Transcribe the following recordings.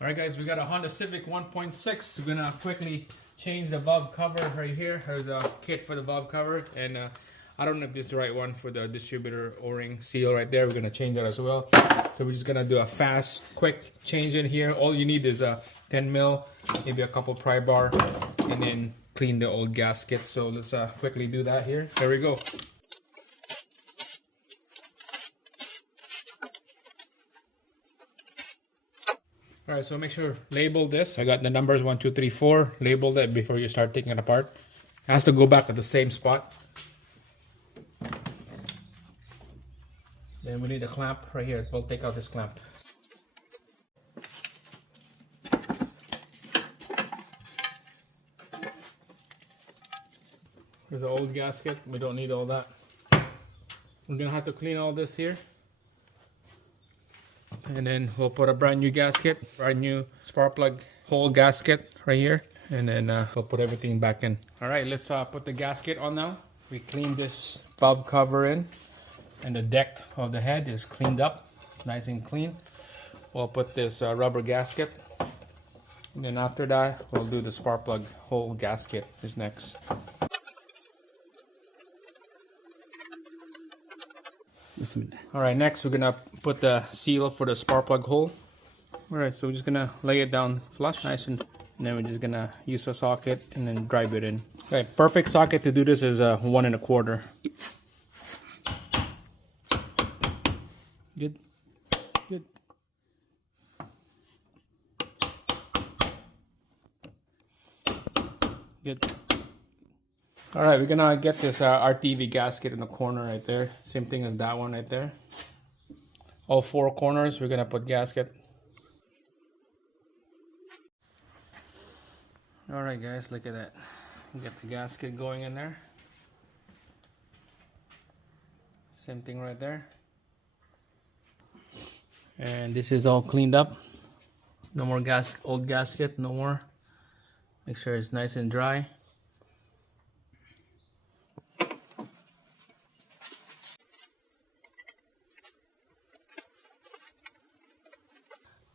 Alright guys, we got a Honda Civic 1.6. We're gonna quickly change the valve cover right here. There's a kit for the valve cover, and I don't know if this is the right one for the distributor O-ring seal right there. We're gonna change that as well. So we're just gonna do a fast, quick change in here. All you need is a 10 mil, maybe a couple pry bar, and then clean the old gasket. So let's quickly do that here. There we go. Alright, so make sure label this. I got the numbers 1, 2, 3, 4. Label that before you start taking it apart. It has to go back at the same spot. Then we need a clamp right here. We'll take out this clamp. Here's the old gasket. We don't need all that. We're gonna have to clean all this here. And then we'll put a brand new gasket, brand new spark plug hole gasket right here. And then we'll put everything back in. All right, let's put the gasket on now. We cleaned this valve cover in, and the deck of the head is cleaned up, nice and clean. We'll put this rubber gasket. And then after that, we'll do the spark plug hole gasket is next. Alright, next we're gonna put the seal for the spark plug hole. Alright, so we're just gonna lay it down flush, nice, and then we're just gonna use a socket and then drive it in. Okay, perfect socket to do this is 1 1/4. Good, good. Good. Alright, we're gonna get this RTV gasket in the corner right there. Same thing as that one right there. All 4 corners we're gonna put gasket. Alright guys, look at that. Get the gasket going in there. Same thing right there. And this is all cleaned up. No more old gasket, no more. Make sure it's nice and dry.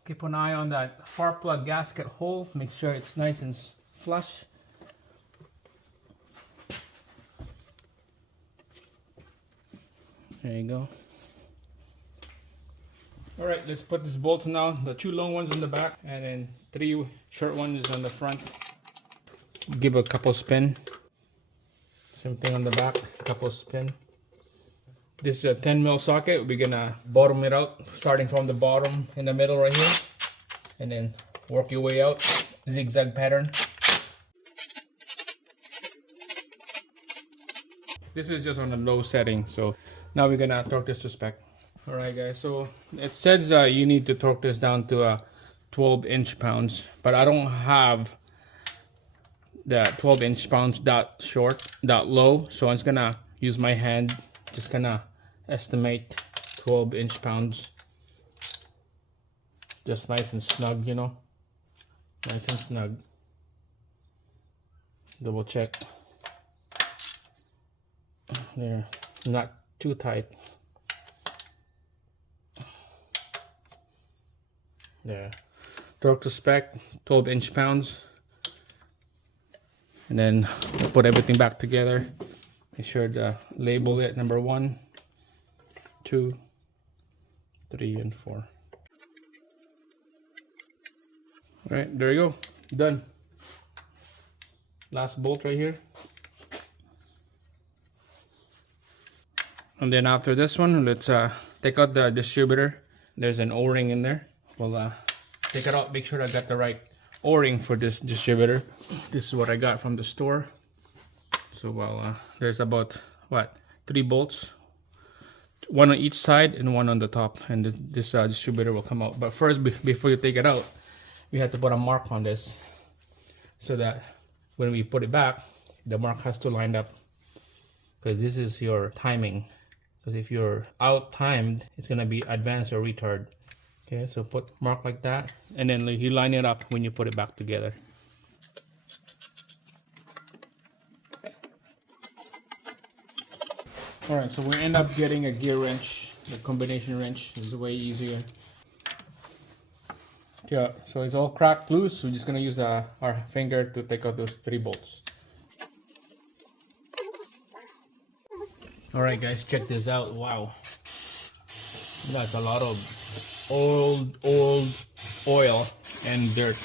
Keep an eye on that spark plug gasket hole. Make sure it's nice and flush. There you go. Alright, let's put these bolts now. The 2 long ones on the back and then 3 short ones on the front. Give a couple spin. Same thing on the back, a couple spin. This is a 10 mil socket. We're gonna bottom it out, starting from the bottom in the middle right here, and then work your way out, zigzag pattern. This is just on a low setting, so now we're gonna torque this to spec. All right, guys. So it says you need to torque this down to 12 inch-pounds, but I don't have the 12 inch-pounds that short, that low, so I'm just gonna use my hand. Just gonna estimate 12 inch-pounds. Just nice and snug, you know. Nice and snug. Double check. There, not too tight. There. Torque to spec, 12 inch-pounds. And then we'll put everything back together. Make sure to label it number 1, 2, 3, and 4. Alright, there you go. Done. Last bolt right here. And then after this one, let's take out the distributor. There's an O-ring in there. We'll take it out, make sure I got the right O-ring for this distributor. This is what I got from the store. So there's about 3 bolts, 1 on each side and 1 on the top, and this distributor will come out. But first, before you take it out, we have to put a mark on this so that when we put it back, the mark has to line up, because this is your timing. Because if you're out timed, it's gonna be advanced or retard. Okay, so put mark like that, and then you line it up when you put it back together. Alright, so we end up getting a gear wrench. The combination wrench is way easier. Yeah, so it's all cracked loose. We're just gonna use our finger to take out those 3 bolts. All right, guys, check this out. Wow, that's a lot of old oil and dirt.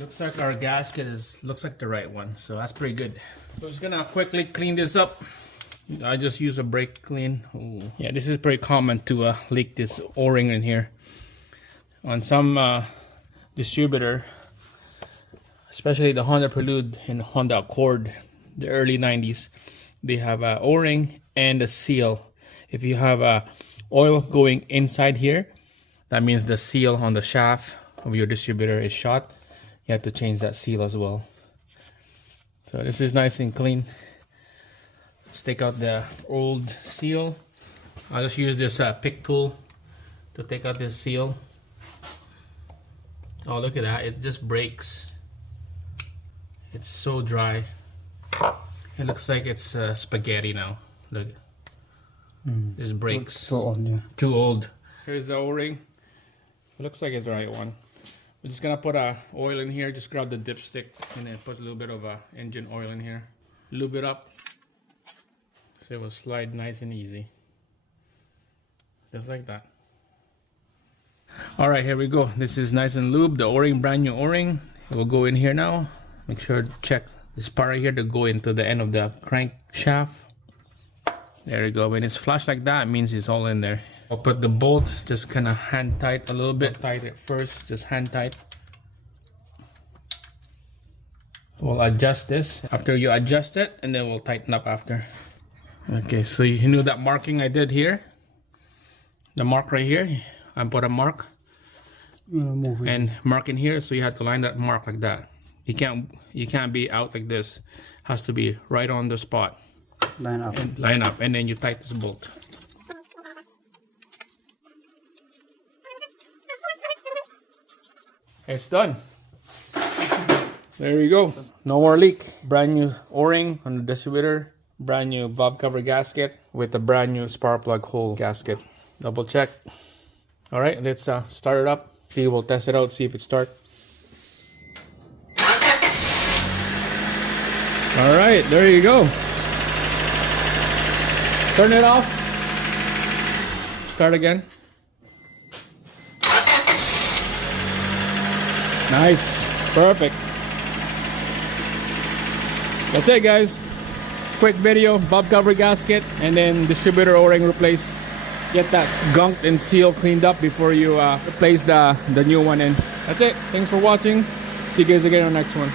Looks like our gasket looks like the right one, so that's pretty good. So I'm just gonna quickly clean this up. I just use a brake clean. Ooh. Yeah, this is pretty common to leak this O-ring in here. On some distributor, especially the Honda Prelude and Honda Accord, the early 90s, they have a O-ring and a seal. If you have oil going inside here, that means the seal on the shaft of your distributor is shot. You have to change that seal as well. So this is nice and clean. Let's take out the old seal. I'll just use this pick tool to take out this seal. Oh, look at that, it just breaks. It's so dry. It looks like it's spaghetti now. Look, this breaks. Too old, yeah. Too old. Here's the O-ring. It looks like it's the right one. We're just gonna put oil in here. Just grab the dipstick and then put a little bit of engine oil in here. Lube it up so it will slide nice and easy. Just like that. All right, here we go. This is nice and lubed. The O-ring, brand new O-ring. It will go in here now. Make sure to check this part right here to go into the end of the crank shaft. There you go. When it's flush like that, it means it's all in there. I'll put the bolt, just kind of hand tight a little bit. Tight it first, just hand tight. We'll adjust this after you adjust it, and then we'll tighten up after. Okay, so you know that marking I did here? The mark right here, I put a mark and mark in here, so you have to line that mark like that. You can't be out like this. It has to be right on the spot. Line up. And line up, and then you tighten this bolt. It's done. There you go. No more leak. Brand new O-ring on the distributor. Brand new valve cover gasket with a brand new spark plug hole gasket. Double check. All right, let's start it up. See, we'll test it out, see if it starts. All right, there you go. Turn it off. Start again. Nice, perfect. That's it, guys. Quick video, valve cover gasket, and then distributor O-ring replace. Get that gunked and seal cleaned up before you replace the new one in. That's it. Thanks for watching. See you guys again on the next one.